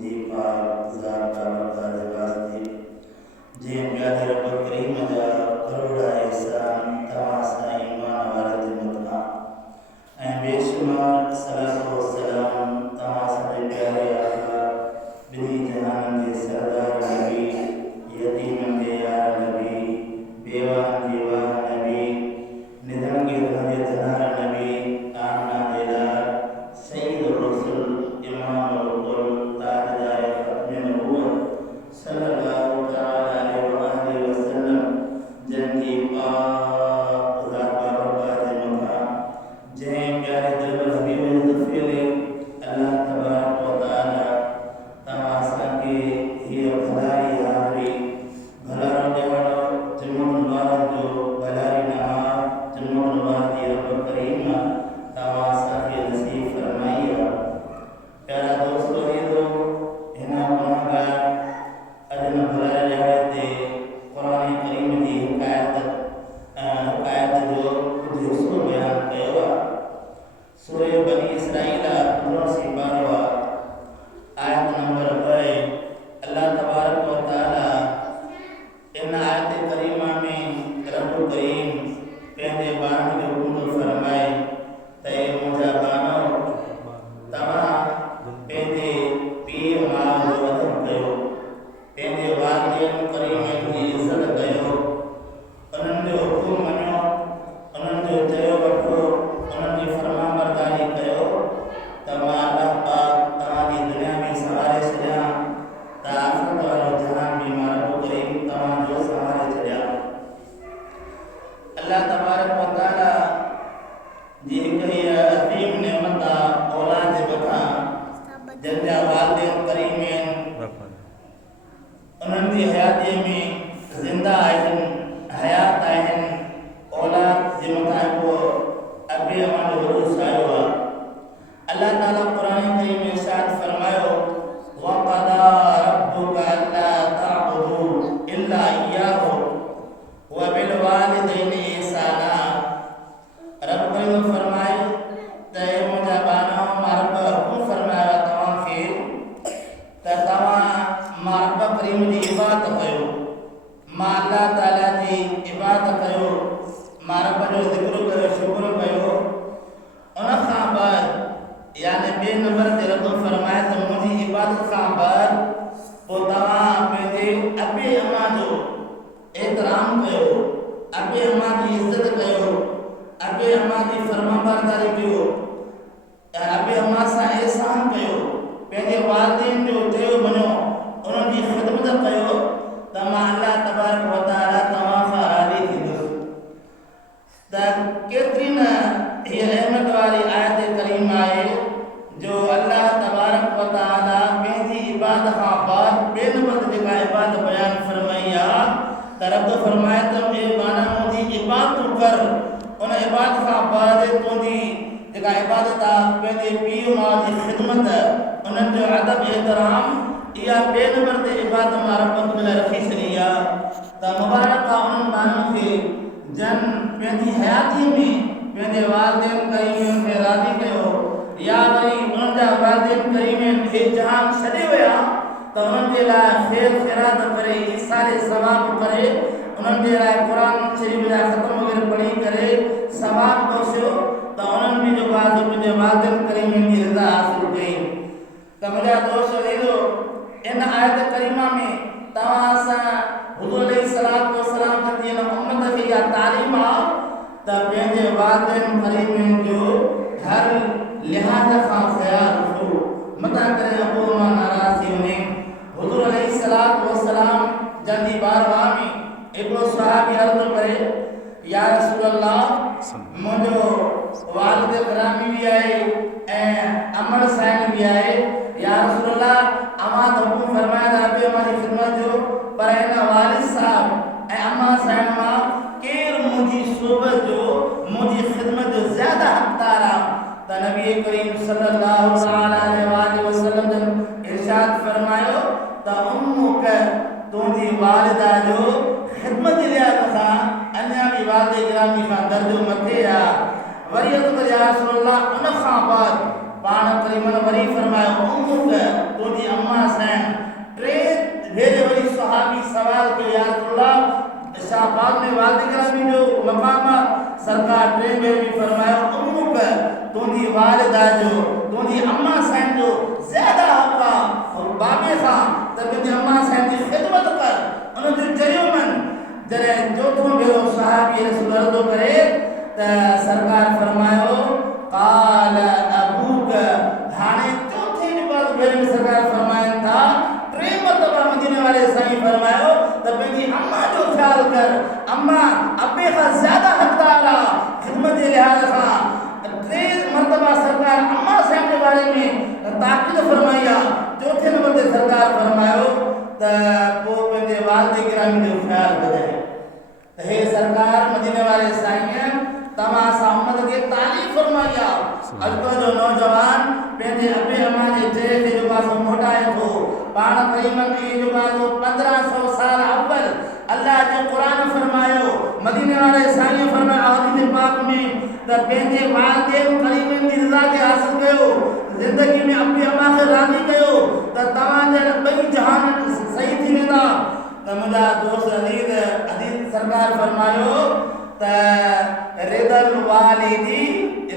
जी पाक ज़ात का मक़ाद वास्ते जे प्यारे रब करीम जा करोड़ा एहसान तवां सां ईमान वारनि ते मथां ऐं बेशुमार सलातो व सलाम तवां असांजे प्यारे आका ॿिन्ही जहाननि जे सरदार नबी यतीमनि जे यार नबी बेवानि जे वार नबी निधन के धन जे धनार नबी आमना जे लाल सईद रसूल इमाम कुल ताजदार खत्म नबूवत सल्लल्लाहु तआला अलैहि वसल्लम जंगी पाक ज़ात बाबरकत जे मथां जंहिं प्यारे दिल हबीब ज़फ़ीले अल्लाह तबारक व तआला तव्हां असांखे हीअ भलाई हाज़िरी भलारो ॾियणो जुम्मो मुबारक जो भलाई नहार जुम्मो मुबारक जी रब करीम तव्हां असांखे नसीब फरमाई आहे। प्यारा दोस्तो ईदो हिन गुनाहगार अॼु न भलाए ॾियारे ते क़ुरान करीम जी हिकायत जो कुझु हिसो बयानु कयो आहे। सूरे बनी इसराईल 15सी पारो आयत नंबर 2 अल्लाह तबारक व तआला इन आयत करीमा में रब करीम पंहिंजे ॿारनि खे हुकुम फरमाए त हे मुंहिंजा ॿारो तव्हां पंहिंजे पीउ माउ जो अदब कयो, पंहिंजे वालिदैन करीमनि जी इज़त कयो, उन्हनि जो हुकुम मञो, उन्हनि जो चयो वठो, उन्हनि जी फरमाबरदारी कयो त मां अल्लाह पाक तव्हांजी दुनिया में सवारे छॾियां त आख़िरत वारो जहान बि मां रब करीम तव्हांजो सवारे छॾियां। अल्लाह तबारक व तआला जी हिकु हीअ अज़ीम नेमत आहे औलाद जे मथां जंहिंजा वालिदैन करीम आहिनि, उन्हनि जी हयातीअ में ज़िंदा आहिनि, हयात आहिनि, औलाद जे मथां को अबे अमा जो वरूस आयो आहे। अल्लाह ताला क़ुरान करीम में इरशाद फरमायो वक़दा रब्बुका अल्ला तअबुदू इल्ला इय्याहु व बिल वालिदैनि ihसाना। रब करीम फरमाए त हे मुंहिंजा ॿारनि मां रब हुकुम फरमायो आहे तव्हांखे त तव्हां मां रब करीम जी इबादत कयो, मां अल्लाह ताला जी इबादत कयो, मां रब जो ज़िक्र कयो, शुक्र कयो। उन खां बाद यानी ॿिए नंबर ते रब फरमाए त मुंहिंजी इबादत खां बाद पोइ तव्हां पंहिंजे अबे अमा जो एहतराम कयो, अबे अमा जी इज़त कयो, अबे अमा जी फरमाबरदारी कयो, अबे अमा सां एहसान कयो, पंहिंजे वालिदैन जो चयो मञो, उन्हनि जी ख़िदमत कयो त मां अल्लाह तबारक व तआला तव्हां खां राज़ी थींदुसि। त केतिरी न हीअ अहमद वारी आयत करीम आहे जो अल्लाह तबारक व तआला पंहिंजी इबादत खां बाद ॿिए नंबर ते जेका इबादत बयानु फरमाई आहे त रब फरमाए त हे बाना मुंहिंजी इबादत कर, उन इबादत खां बाद तुंहिंजी जेका इबादत आहे पंहिंजे पीउ माउ जी ख़िदमत, उन्हनि जो अदब एहतराम, इहा ॿिए नंबर ते इबादत मां रब तुंहिंजे लाइ रखी छॾी आहे। त मुबारक आहे उन्हनि ॿारनि खे जन पंहिंजी हयातीअ में पंहिंजे वालिदैन करीमनि खे राज़ी कयो, या वरी उन्हनि जा वालिदैन करीमनि हे जहान छॾे विया त उन्हनि जे लाइ ख़ैर ख़ैरात करे, इसारे सवाब करे, उन्हनि जे लाइ क़ुरान शरीफ़ जा ख़तम वग़ैरह पढ़ी करे सवाब पहुचियो त उन्हनि बि जेको आहे पंहिंजे वालिदैन करीमनि जी रिज़ा हासिल कई। त मुंहिंजा दोस्त ईंदो इन आयत करीमा में तव्हां सां हुज़ूर अलैहिस्सलातु वस्सलाम जी इन उम्मत खे इहा तालीम आहे त पंहिंजे वालिदैन करीमनि जो हर लिहाज़ खां ख़्यालु रखो, मता करे अबू अमा नाराज़ थी वञे। हुज़ूर अलैहिस्सलातु वस्सलाम जंहिंजी बारगाह में हिकिड़ो सहाबी अर्ज़ु करे या रसूल अल्लाह मुंहिंजो वालिद गिरामी बि आहे ऐं अमर साइन बि आहे, या रसूल अल्लाह अमा त हुकुम फरमाया त अबे अमा जी ख़िदमत जो, पर हिन वालिद साहब ऐं अमा साइन मां केरु मुंहिंजी सोबत जो, मुंहिंजी ख़िदमत जो ज़्यादा हक़दार आहे त नबी करीम सल्लल्लाहु अलैहि वसल्लम जन इरशाद फरमायो त उम्मुक तुंहिंजी वालिदा जो ख़िदमत जे लिहाज़ सां अञा बि वालिद गिरामी खां दर्जो मथे आहे। वरी अर्ज़ु या रसूल अल्लाह उन खां बाद पाण करीमन वरी फरमायो उम्मुक तुंहिंजी अम्मा सरकार टे भेरे भी फरमायो उम्मुक तुंदी वालिदा जो तुंदी अम्मा साईं जो ज़्यादा हक़ आहे और बाबे खां त तुंहिंजी अम्मा साईं जी ख़िदमत कर उन जो चयो मन। जॾहिं चोथों भेरो सहाबी रसूल अर्ज़ो करे त सरकार फरमायो काल अबूक हाणे चौथे भेरे में सरकार फरमाइनि था टे मरतबा मदीने वाले साईं फरमायो त पंहिंजी अम्मा जो ख्याल कर। अम्मा अबे खां ज़्यादा हक़दार आहे ख़िदमत जे लिहाज़ सां। टे मरतबा सरकार अम्मा साईं जे बारे में ताक़ीद फरमाई आहे। चौथे नंबर ते सरकार फरमायो त पोइ पंहिंजे वालिद गिरामी जो ख्याल कजांइ। त हे सरकार मदीने वाले साईं तव्हां असां उम्मत खे तालीम फरमाई आहे। अॼुकल्ह जो नौजवान पंहिंजे अबे अम्मा जे चए खे जो पासो मोटाए थो। पाण करीमन खे जो पासो 1500 साल अव्वल अल्लाह जो क़ुरान फरमायो मदीने वाले साईं फरमायो हदीस पाक में त पंहिंजे वालिदैन करीमन जी रज़ा खे हासिल कयो ज़िंदगी में अबे अम्मा खे राज़ी कयो त तव्हांजा ॿई जहान सही थी वेंदा। त मुंहिंजा दोस्त हदीस सरकार फरमायो त रिदल वालिदी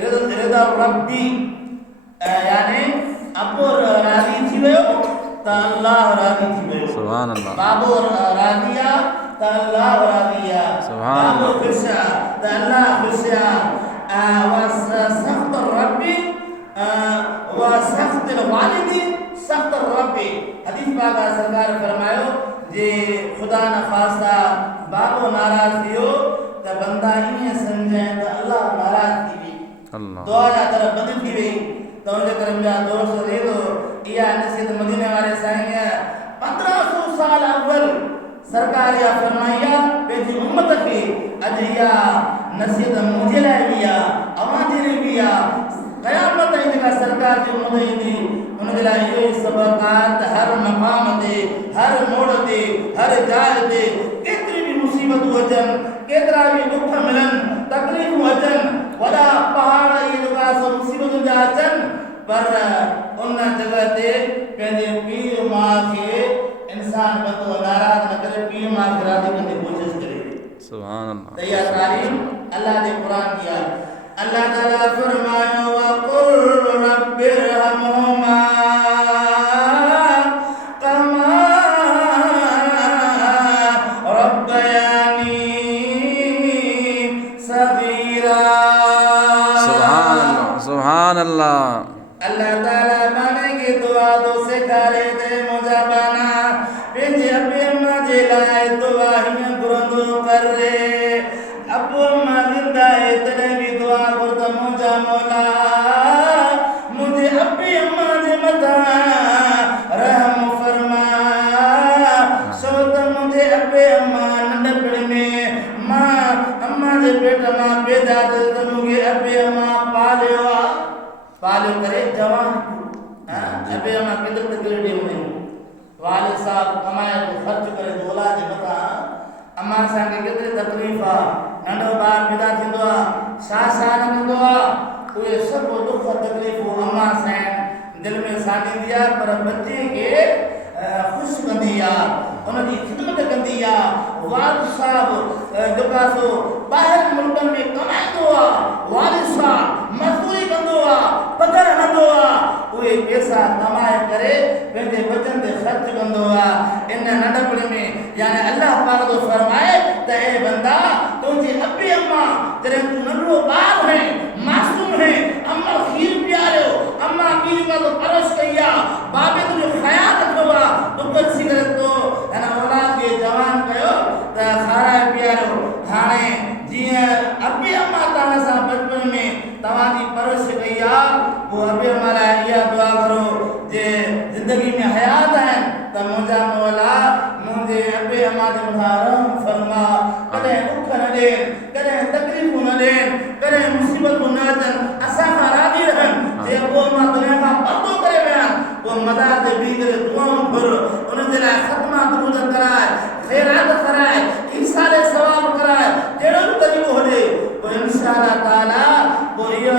रिदल रब्बी यानी अबो राज़ी थी वियो त अल्लाह राज़ी थी वियो। सुभान अल्लाह। बाबो राज़ी आहे त अल्लाह राज़ी आहे। सुभान अल्लाह। बाबो ख़ुश आहे त अल्लाह ख़ुश आहे। वसख़्त रब्बी वसख़्त वालिदी सख़्त रब्बी हदीस पाक सरकार फरमायो जे खुदा न ख़ास्ता बाबो नाराज़ थियो त बंदा ईअं सम्झे त अल्लाह नाराज़ थी वई दुआ जा तरफ़ बंदि थी वई। त उनजे करे मुंहिंजा दोस्त रेलो इहा नसीहत मदीने वाले साईं 1500 साल अव्वल सरकार इहा फरमाई आहे पंहिंजी उम्मत खे। अॼु इहा नसीहत मुंहिंजे लाइ बि आहे अवां जे लाइ बि आहे। क़यामत ताईं जेका सरकार जी उम्मत ईंदी उनजे लाइ इहो ई सबक़ आहे त हर मक़ाम ते हर मोड़ ते हर जाइ ते केतिरी बि मुसीबतूं अचनि केतिरा बि दुख मिलनि तकलीफ़ूं अचनि वॾा पहाड़ इहे जेका मुसीबतुनि जा अचनि पर उन जॻह ते पंहिंजे पीउ माउ खे इंसान बंदो नाराज़ न करे पीउ माउ खे राज़ी करण जी कोशिशि करे। सुभान अल्लाह। त इहा तालीम अल्लाह जे क़ुरान जी आहे। अल्लाह ताला फरमायो वक़ुल रब्बिरहमहुमा कमा रब्बयानी सगीरा। सुभान अल्लाह सुभान अल्लाह। अल्लाह ताला माने की दुआ तो सेखारे दे मुझा बाना पंहिंजे अबे अम्मा जे लाइ दुआ हीअं घुरंदो कर रे। अबो अम्मा ज़िंदा है तॾहिं बि दुआ घुर त मुंहिंजा मौला मुंहिंजे अबे अम्मा जे मथां रहम फरमा। सो त मुंहिंजे अबे अम्मा नंढपण में मां अम्मा जे पेट मां पैदा थियो त मूंखे अबे अम्मा पालियो आहे पालियो करे जवान अबे अम्मा केतिरी तकलीफ़ ॾियूं वालिद साहब कमाए थो ख़र्च करे थो औलाद जे मथां अम्मा असांखे केतिरी तकलीफ़ आहे। नंढो ॿारु पैदा थींदो आहे छा न कंदो आहे उहे सभु दुख तकलीफ़ूं अम्मा साईं दिलि में साड़ींदी आहे पर बचे खे ख़ुशि कंदी आहे उनजी ख़िदमत कंदी आहे। वालिद साहब जेका सो ॿाहिरि मुल्कनि में कमाईंदो आहे वालिद साहब मज़दूरी कंदो आहे पघर हणंदो आहे उहे पैसा कमाए करे पंहिंजे बचन ते ख़र्च कंदो आहे। इन नंढपण में यानी अल्लाह पाक थो फरमाए त ए बंदा तुंहिंजी अबे अम्मा जॾहिं तूं नंढो ॿारु है मासूम है अम्मा खीर पीआरियो अम्मा पीउ का तो परस कई आहे बाबे तुंहिंजो ख़्यालु रखियो आहे दुख ॾिसी करे तो हिन औलाद खे जवान कयो त खाराए पीआरियो। हाणे जीअं अबे अम्मा तव्हां सां बचपन में तव्हांजी परस कई आहे पोइ अबे अम्मा लाइ इहा दुआ करो जे ज़िंदगी में हयात आहिनि त मुंहिंजा मौला मुंहिंजे अबे अम्मा जे मथां रहम फरमा। कॾहिं दुख न ॾियनि कॾहिं तकलीफ़ूं न ॾियनि कॾहिं मुसीबतूं न अचनि असांखां राज़ी रहनि। जे अबो अम्मा दुनिया खां पर्दो करे विया आहिनि पोइ मदार ते बीह करे दुआऊं घुर उनजे लाइ ख़तमा दुरूद कराए ख़ैरात कराए ईसाले सवाब कराए जहिड़ो बि तरीक़ो हुजे पोइ इंशाअल्लाह ताला पोइ इहो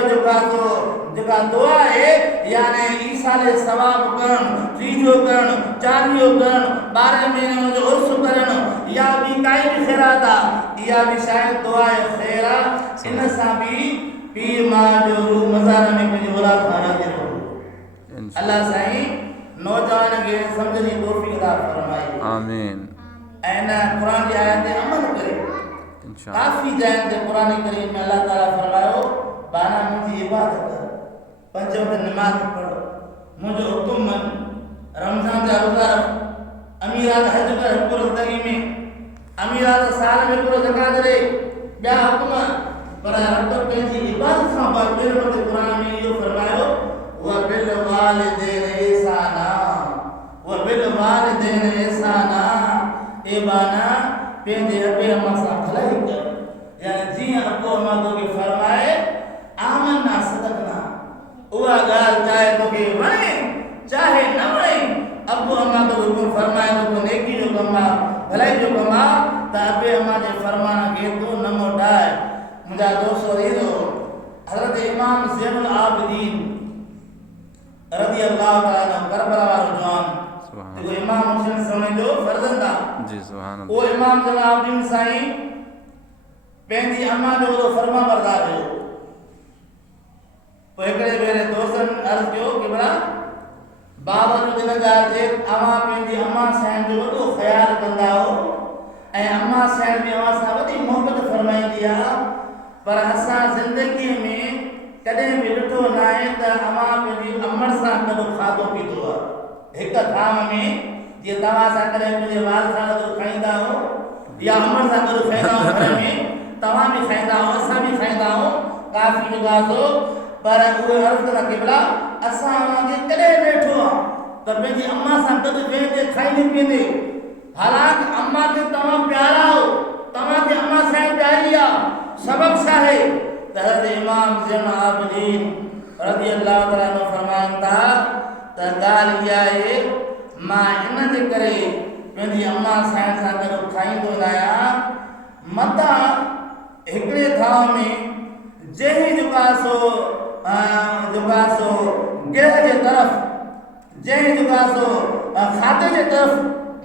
जेका दुआ आहे यानी ईसाले सवाब करणु तीजो करणु चालीहो करणु 12 महीने उनजो उर्स करणु या ॿी काई बि ख़ैरात आहे इहा भी शायद दुआ ख़ैर आहे। इन सां बि पीर मां जो रूह मज़ार में पंहिंजे औलाद सां हाज़िर हो। अल्लाह साईं नौजवान खे सम्झ जी तौफ़ीक़ अता फ़रमाए। आमीन। ऐं इन क़ुरान जी आयत ते अमल करे। काफ़ी जगह ते क़ुरान करीम में अल्लाह ताला फरमायो बाना मुंहिंजी इबादत कर, 5 वक़्त नमाज़ पढ़, मुंहिंजो हुकुम मन, रमज़ान जा रोज़ा रख, अमीरात हज कर हिकु ज़िंदगी में, अमीरात साल में हिकिड़ो ज़कात ॾे, ॿिया हुकुम। पर रब पंहिंजी इबादत खां बाद ॿिए वक़्त क़ुरान में इहो फरमायो वबिल वालिदैन इहसाना, वबिल वालिदैन इहसाना, ए बाना पंहिंजे अबे अम्मा सां भलाई कर। यानी जीअं अबो अम्मा तोखे फरमाए आमन्ना सदकना, उहा ॻाल्हि चाहे तोखे वणे चाहे न वणे, अबो अम्मा तोखे हुकुम फरमाए तो नेकी जो कमु आहे, भलाई जो कमु आहे, त अबे अम्मा जे फरमान खे तूं न मोटाए। मुंहिंजा दोस्त अज़ीज़ो, हज़रत इमाम ज़ैनुल आबिदीन रज़ी अल्लाह ताला करबला वारो जवान जेको इमाम हुसैन समय जो फर्ज़ंद आहे जी, सुभान अल्लाह। वो इमाम ज़ैनुल आबिदीन साईं पंहिंजी अम्मा जो वॾो फर्मा बरदार हुयो। पोइ हिकिड़े भेरे दोस्तनि अर्ज़ु कयो कि भला बाबा जो दिन ॻाल्हि थिए, अव्हां पंहिंजी अम्मा साईं जो वॾो ख़्यालु कंदा हो ऐं अम्मा साईं बि अव्हां सां वॾी मोहबत फरमाईंदी आहे, पर असां ज़िंदगीअ में कॾहिं बि ॾिठो न आहे त अव्हां पंहिंजी अम्मड़ सां गॾु खाधो पीतो आहे। हिकु थाम में जीअं तव्हां सां कॾहिं पंहिंजे वाल सां गॾु खाईंदा हो या अम्मड़ सां गॾु खाईंदा हो, घर में तव्हां बि खाईंदा हो, असां बि खाईंदा हो, काफ़ी निगाज़ो। पर उहे अर्ज़ु कनि कि भला असां हुनखे कॾहिं ॾिठो आहे त पंहिंजी अम्मा सां गॾु वेंदे खाईंदे पीअंदे। हालांकि अम्मा खे तव्हां प्यारा हो, तव्हांखे अम्मा साईं प्यारी आहे। सबबु छा आहे त हज़रत इमाम ज़ैनुल आबिदीन रज़ी अल्लाह ताला अन्हु फरमाइनि था त ॻाल्हि इहा आहे मां इन जे करे पंहिंजी अम्मा साईं सां गॾु खाईंदो न आहियां, मतां हिकिड़े थांव में जंहिं जुगासो गिरह जे तरफ़, जंहिं जुगासो खाधे जे तरफ़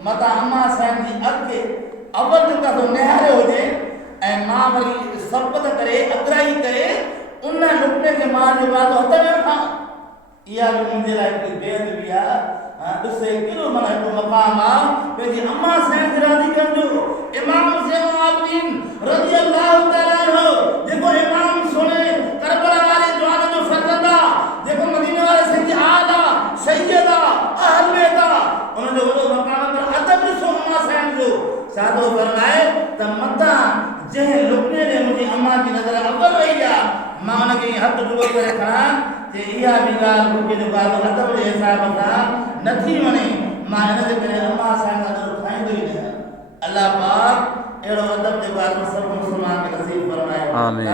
मतां अम्मा साईं जी अॻु अवल जुगासो निहारियो हुजे ऐं मां वरी सबक़ करे अगराई करे उन नुक़्ते खे मां जुगासो हथ में वठां, इहा बि मुंहिंजे लाइ हिकिड़ी बेअदबी आहे। ॾिसे केॾो माना हिकु मक़ाम आहे पंहिंजी अम्मा साईं खे राज़ी करण जो। इमाम ज़ैनुल आबिदीन रज़ी अल्लाह ताला अन्हु जेको इमाम सोने करबला वाले जवान जो फर्ज़ंद आहे, जेको मदीने वाले साईं जी आल आहे, सैयद आहे, अहल बैत आहे, उन जो वॾो मक़ाम पर अदब ॾिसो अम्मा साईं जो। साधो फरमाए त मतां जंहिं लुक़्मे में मुंहिंजी अम्मा जी नज़र अवल वई आहे मां हुनखे हथ जुड़ो करे खणां जे इहा बि ॻाल्हि मुंहिंजे जो ॻाल्हि अदब जे हिसाब सां नथी वणे, मां हिन जे करे अम्मा साईं सां गॾु खाईंदो ई न। अल्लाह पाक अहिड़ो अदब जेको आहे सभु मुस्लमान खे नसीब फरमाए। आमीन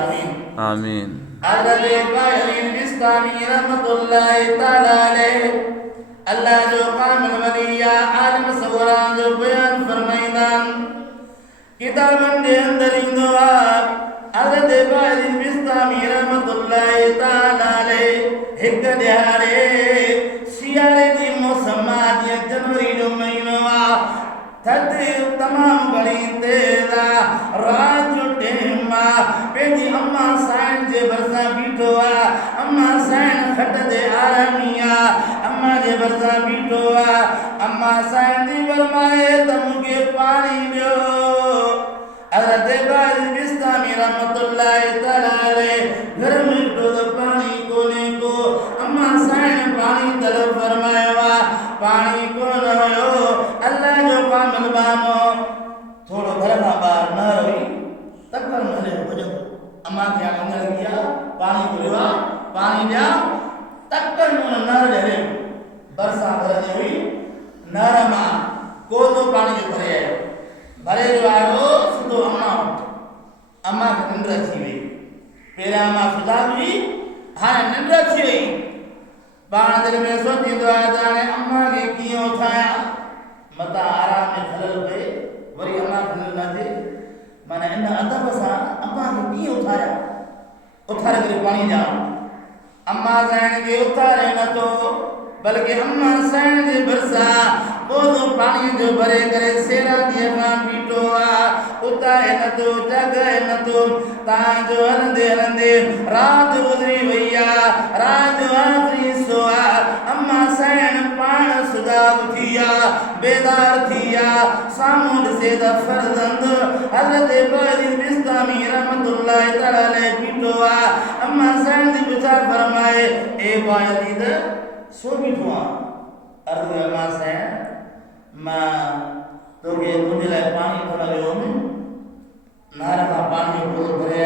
आमीन आमीन। हज़रत इब्राहीम बिस्तामी रहमतुल्लाहि तआला अलैहि अल्लाह जो कामिल वली आलिम सगरान जो बयान फरमाईंदा किताबनि जे अंदरि ईंदो आहे। हज़रत इब्राहीम बिस्तामी रहमतुल्लाहि तआला अलैहि हिकु ॾियारे सियारे जी मौसम आहे, जीअं जनवरी जो महीनो आहे, थधि तमामु घणी तेज़ आहे, राति जो टाइम आहे, पंहिंजी अम्मा साईं जे भरिसां बीठो आहे। अम्मा साईं खट ते आरामी आहे, अम्मा जे भरिसां बीठो आहे। अम्मा साईं थी फरमाए त मूंखे पाणी ॾियो। हज़रत इब्राहीम बिस्तामी रहमतुल्लाहि तआला अलैहि घर में ॾिठो त पाणी कोन्हे को। अम्मा साईं पाणी तलब फरमायो आहे, पाणी कोन हुयो। अल्लाह जो कामिल बानो थोरो घर खां ॿाहिरि न रही तकड़ हले वञो। अम्मा खे अंदर किया पानी घुरियो आहे, पानी ॾिया, तकड़ में नहर हले बरसात घर जी हुई, नहर मां कोसो पाणी जो भरे आयो, भरे जो आयो सिधो अम्मा वटि। अम्मा खे निंड अची वई, पहिरियां अम्मा सुधा हुई, हाणे निंड अची वई। पाण दिलि में सोचींदो आहे त हाणे अम्मा खे कीअं उथायां, मतां आराम में खलल पए, वरी अम्मा खे निंड न थिए। माना इन अदब सां अम्मा खे कीअं उथारियां, उथारे करे पाणी ॾियां। अम्मा साईं खे उथारे नथो, बल्कि अम्मा साईं जे भरिसां कोसो पाणी जो भरे करे सेरा ॾींहं खां बीठो आहे। उतां हिन न तो जगह न तो ताजो हलंदे रात गुजरी वैया रात आखरी सोआ अम्मा सैन पाण सुजाग थिया बेदार थिया सामूद से फर्जंद हजरत बाजी बिस्तामी रहमतुल्लाह तआला ने पीटोआ अम्मा सैन दी बिचा फरमाए ए बायदीद सो पीटोआ अर्ज अम्मा सैन मां तोके तुझे लाइ पानी थोड़ा जो नार का पानी पूरो भरे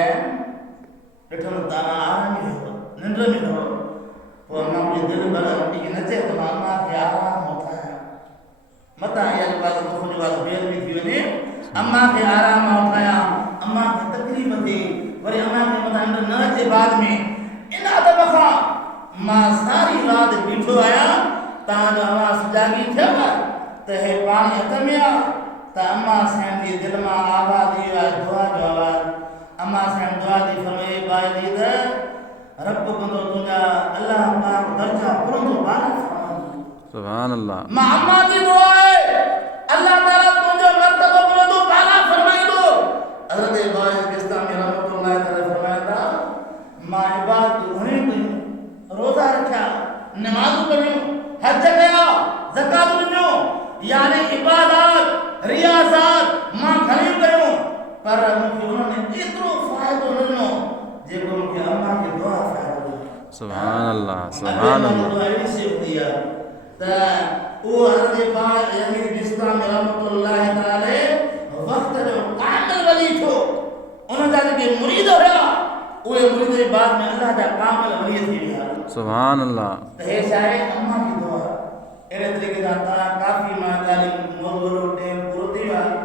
ॾिठो ताना आराम हो निंड में हो तो अम्मा मुझे दिल भर की नचे तो अम्मा के आराम होता है मता ये बात को खुद बात बेल भी थी ने अम्मा के आराम उठाया अम्मा की तकलीफ थी वरी अम्मा के मता अंदर न जे बाद में इन अदब खा मां सारी रात बीठो आया ता जो आवाज जागी थव ते पानी हथ में आ त अम्मा सैन दी दिल में आवाज आई दुआ जो आवाज अम्मा सैन दुआ दी फरमाए बायदीद रब बंदो तुझा अल्लाह पाक दर्जा पुरंदो बाला सुभान अल्लाह मां अम्मा की दुआ है अल्लाह ताला तुझो मर्तबा पुरंदो बाला फरमाई दो हजरत बाजी बिस्तामी रहमतुल्लाह तआला फरमाया मां इबादत हुई गई रोजा रखा नमाज पढ़ी हज गया ज़कात ॾिनो यानी इबादत रियाज़त मां घणी कयूं पर मूंखे उन्होंने एतिरो फ़ाइदो न ॾिनो जेको मूंखे अम्मा जी दुआ फ़ाइदो ॾिनो सुभान अल्लाह सुभान अल्लाह अहिड़ी शइ हूंदी आहे त उहो हज़रत बाजी बिस्तामी रहमतुल्लाह तआला वक़्त जो कामिल वली थियो उन जा जेके मुरीद हुया उहे मुरीद जे बाद में अल्लाह जा कामिल वली थी विया सुभान अल्लाह त हे छा आहे अम्मा की दुआ अहिड़े तरीक़े सां तव्हां काफ़ी मां ॻाल्हियूं मोहरो टेम पूरो थी वियो आहे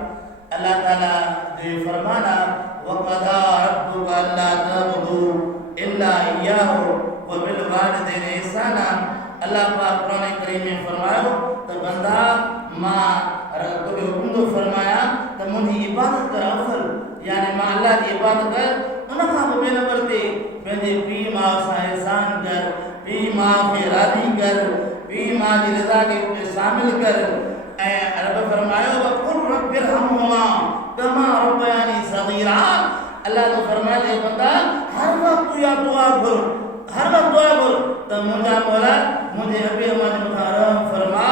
अल्लाह ताला जो फरमान आहे वक़दा रब्बुका अल्ला तअबुदू इल्ला इय्याहु व बिल वालिदैनि इहसाना अल्लाह पाक कुरान करीम में फरमायो त बंदा मां तोखे हुकुम थो फरमाया त मुंहिंजी इबादत कर अफ़ल यानी मां अल्लाह जी इबादत कर उन खां पोइ ॿिए नंबर ते पंहिंजे पीउ माउ सां एहसान कर पीउ माउ खे राज़ी कर पीउ माउ जी रिज़ा खे शामिल कर ऐं रब फरमायो वक़ुल रब्बिरहमहुमा कमा रब्बयानी सग़ीरा अल्लाह तो फरमाए बंदा हर वक्त तू या दुआ घुर हर वक्त दुआ घुर त मुंहिंजा मौला मुंहिंजे अबे अम्मा जे मथां रहम फरमा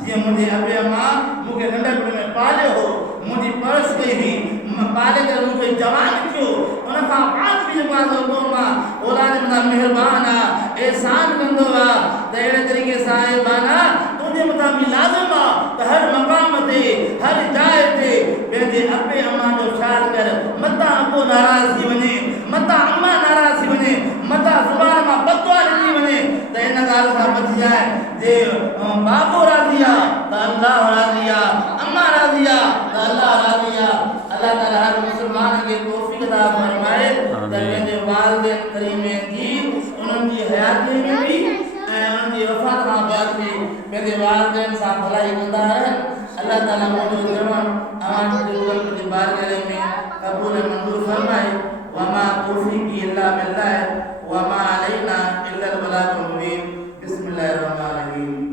जीअं मुंहिंजे अबे अम्मा मूंखे नंढपण में पालियो हो मुंहिंजी परस कई हुई पाले करे मूंखे जवान थियो उन खां बाद बि जेको आहे सो मां औलाद मथां महिरबान आहे एहसान कंदो आहे त अहिड़े तरीक़े सां महिरबान आहे तुंहिंजे मथां बि लाज़िम आहे त हर मक़ाम ते हर जाइ ते पंहिंजे अबे अम्मा जो ख़्यालु कर मतां अबो नाराज़ थी वञे मतां अम्मा नाराज़ थी वञे मतां ज़ुबान मां बददुआ निकिरी वञे त इन ॻाल्हि सां बचिजाए जे बाबो राज़ी आहे त अल्लाह राज़ी आहे अम्मा राज़ी आहे त अल्लाह राज़ी आहे अल्लाह ताला हर मुसलमान खे तौफ़ीक़ अता फरमाए त पंहिंजे वालिदैन करीमैन जी उन्हनि जी हयाती में बि ऐं उन्हनि जी वफ़ात खां बाद बि पंहिंजे वालिदैन सां भलाई कंदा रहनि अल्लाह ताला मुंहिंजो ज़मानु अवां जे बारगाह में क़बूल मंज़ूर फरमाए वमा तौफ़ीक़ी इल्ला बिल्लाह वमा अलैना